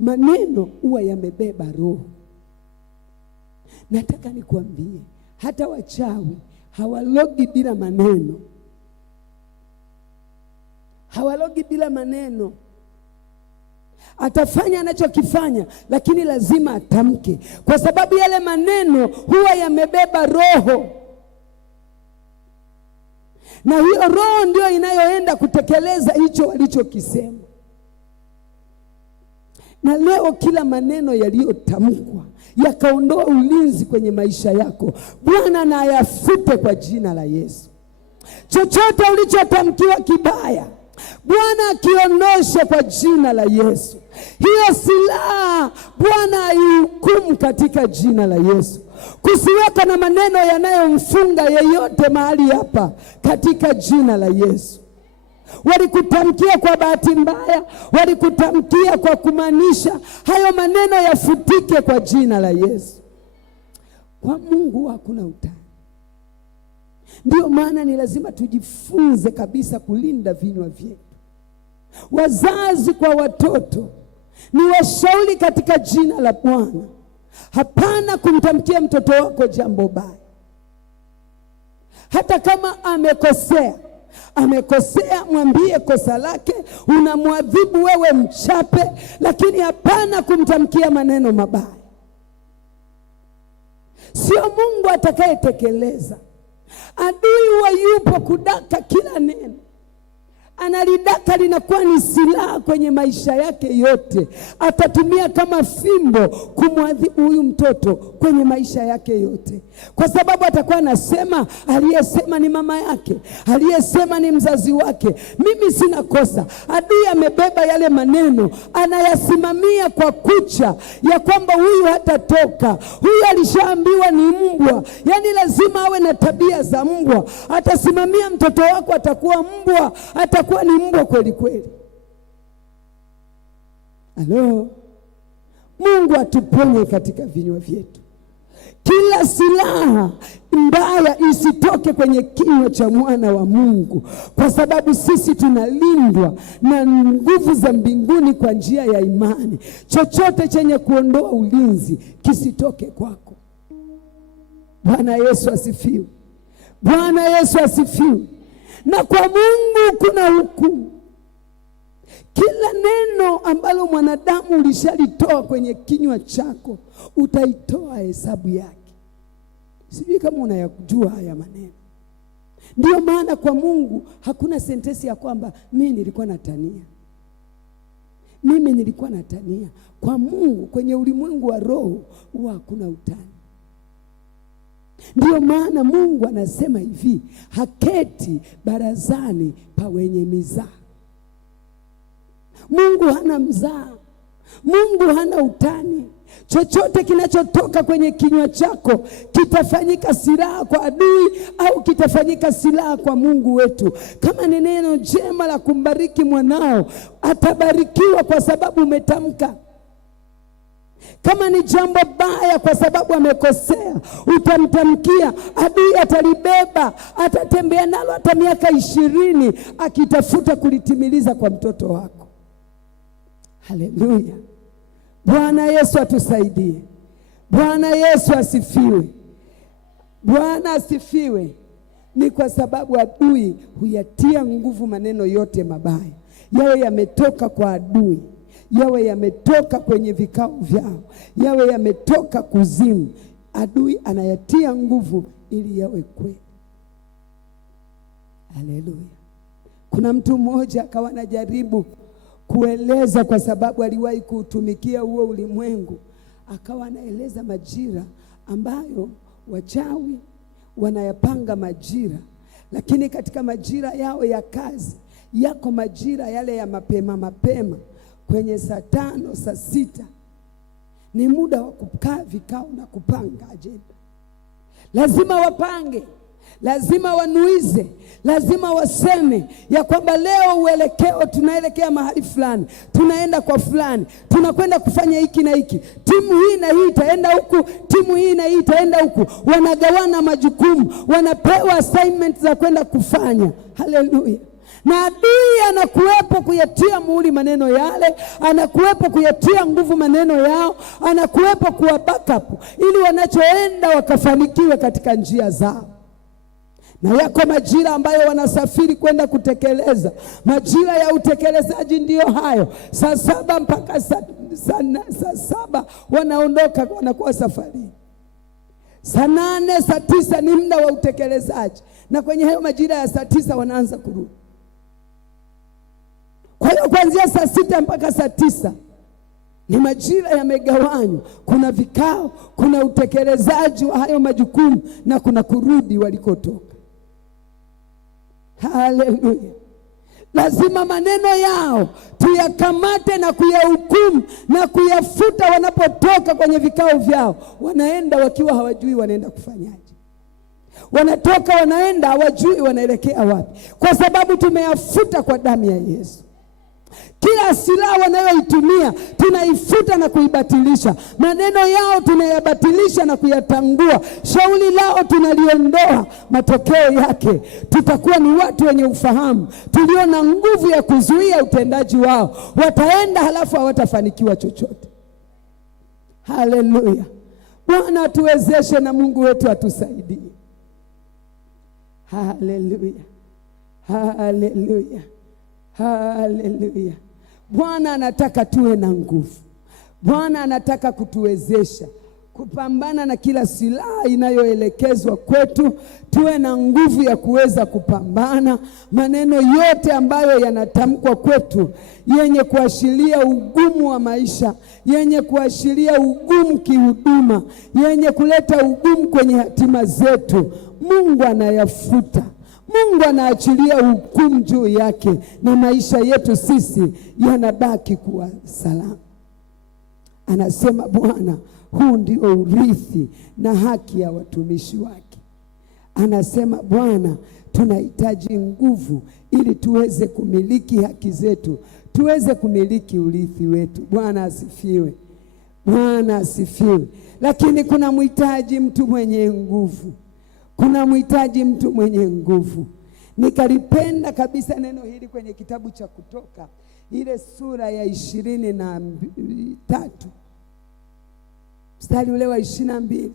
maneno huwa yamebeba roho. Nataka nikuambie, hata wachawi hawalogi bila maneno. Hawalogi bila maneno. Atafanya anachokifanya, lakini lazima atamke, kwa sababu yale maneno huwa yamebeba roho, na hiyo roho ndio inayoenda kutekeleza hicho walichokisema. Na leo kila maneno yaliyotamkwa yakaondoa ulinzi kwenye maisha yako, Bwana na ayafute kwa jina la Yesu. Chochote ulichotamkiwa kibaya, Bwana akiondoshe kwa jina la Yesu. Hiyo silaha Bwana aihukumu katika jina la Yesu. Kusiweka na maneno yanayomfunga yeyote mahali hapa katika jina la Yesu. Walikutamkia kwa bahati mbaya, walikutamkia kwa kumaanisha, hayo maneno yafutike kwa jina la Yesu. Kwa Mungu hakuna utani. Ndio maana ni lazima tujifunze kabisa kulinda vinywa vyetu. Wazazi kwa watoto, ni washauri katika jina la Bwana, hapana kumtamkia mtoto wako jambo baya. Hata kama amekosea, mwambie kosa lake, unamwadhibu wewe, mchape, lakini hapana kumtamkia maneno mabaya. Sio Mungu atakayetekeleza. Adui huwa yupo kudaka kila neno. Analidaka, linakuwa ni silaha kwenye maisha yake yote. Atatumia kama fimbo kumwadhibu huyu mtoto kwenye maisha yake yote, kwa sababu atakuwa anasema, aliyesema ni mama yake, aliyesema ni mzazi wake, mimi sina kosa. Adui amebeba yale maneno, anayasimamia kwa kucha ya kwamba huyu hatatoka, huyu alishaambiwa ni mbwa, yani lazima awe na tabia za mbwa. Atasimamia mtoto wako atakuwa mbwa, atakuwa ni mbwa kweli kweli. Halo, Mungu atuponye katika vinywa vyetu. Kila silaha mbaya isitoke kwenye kinywa cha mwana wa Mungu, kwa sababu sisi tunalindwa na nguvu za mbinguni kwa njia ya imani. Chochote chenye kuondoa ulinzi kisitoke kwako. Bwana Yesu asifiwe. Bwana Yesu asifiwe. Na kwa Mungu kuna hukumu. Kila neno ambalo mwanadamu ulishalitoa kwenye kinywa chako, utaitoa hesabu yake. Sijui kama unayajua haya maneno. Ndio maana kwa Mungu hakuna sentensi ya kwamba mimi nilikuwa natania. Kwa Mungu, kwenye ulimwengu wa roho, huwa hakuna utani. Ndio maana Mungu anasema hivi, haketi barazani pa wenye mizaa. Mungu hana mzaa. Mungu hana utani. Chochote kinachotoka kwenye kinywa chako kitafanyika silaha kwa adui au kitafanyika silaha kwa Mungu wetu. Kama ni neno jema la kumbariki mwanao, atabarikiwa kwa sababu umetamka. Kama ni jambo baya kwa sababu amekosea, utamtamkia. Adui atalibeba, atatembea nalo hata miaka 20 akitafuta kulitimiliza kwa mtoto wako. Haleluya. Bwana Yesu atusaidie. Bwana Yesu asifiwe. Bwana asifiwe. Ni kwa sababu adui huyatia nguvu maneno yote mabaya, yawe yametoka kwa adui, yawe yametoka kwenye vikao vyao, yawe yametoka kuzimu. Adui anayatia nguvu ili yawe kweli. Haleluya. Kuna mtu mmoja akawa anajaribu kueleza, kwa sababu aliwahi kutumikia huo ulimwengu. Akawa anaeleza majira ambayo wachawi wanayapanga majira, lakini katika majira yao ya kazi yako majira yale ya mapema kwenye saa 5, saa 6 ni muda wa kukaa vikao na kupanga ajenda. Lazima wapange, lazima wanuize, lazima waseme ya kwamba leo uelekeo, tunaelekea mahali fulani, tunaenda kwa fulani, tunakwenda kufanya hiki na hiki, timu hii na hii itaenda huku, timu hii na hii itaenda huku. Wanagawana majukumu, wanapewa assignment za kwenda kufanya. Haleluya. na adui anakuwepo kuyatia muhuri maneno yale, anakuwepo kuyatia nguvu maneno yao, anakuwepo kuwa backup ili wanachoenda wakafanikiwe katika njia zao. Na yako majira ambayo wanasafiri kwenda kutekeleza. Majira ya utekelezaji ndiyo hayo. Saa 7 mpaka saa 7 wanaondoka, wanakuwa safari. Saa 8, saa 9 ni muda wa utekelezaji, na kwenye hayo majira ya saa 9 wanaanza kurudi. Kwa hiyo kuanzia saa 6 mpaka saa 9 ni majira yamegawanywa. Kuna vikao, kuna utekelezaji wa hayo majukumu, na kuna kurudi walikotoka. Haleluya. Lazima maneno yao tuyakamate na kuyahukumu na kuyafuta wanapotoka kwenye vikao vyao. Wanaenda wakiwa hawajui wanaenda kufanyaje. Wanatoka wanaenda hawajui wanaelekea wapi, kwa sababu tumeyafuta kwa damu ya Yesu. Kila silaha wanayoitumia tunaifuta na kuibatilisha. Maneno yao tunayabatilisha na kuyatangua. Shauri lao tunaliondoa. Matokeo yake tutakuwa ni watu wenye ufahamu, tulio na nguvu ya kuzuia utendaji wao. Wataenda halafu hawatafanikiwa chochote. Haleluya. Bwana atuwezeshe na Mungu wetu atusaidie. Haleluya. Haleluya. Haleluya. Bwana anataka tuwe na nguvu. Bwana anataka kutuwezesha kupambana na kila silaha inayoelekezwa kwetu. Tuwe na nguvu ya kuweza kupambana maneno yote ambayo yanatamkwa kwetu, yenye kuashiria ugumu wa maisha, yenye kuashiria ugumu kihuduma, yenye kuleta ugumu kwenye hatima zetu. Mungu anayafuta. Mungu anaachilia hukumu juu yake, na maisha yetu sisi yanabaki kuwa salama. Anasema Bwana, huu ndio urithi na haki ya watumishi wake. Anasema Bwana, tunahitaji nguvu ili tuweze kumiliki haki zetu, tuweze kumiliki urithi wetu. Bwana asifiwe. Bwana asifiwe. Lakini kuna mhitaji mtu mwenye nguvu. Kuna mhitaji mtu mwenye nguvu. Nikalipenda kabisa neno hili kwenye kitabu cha Kutoka, ile sura ya 23 mstari ule wa 22.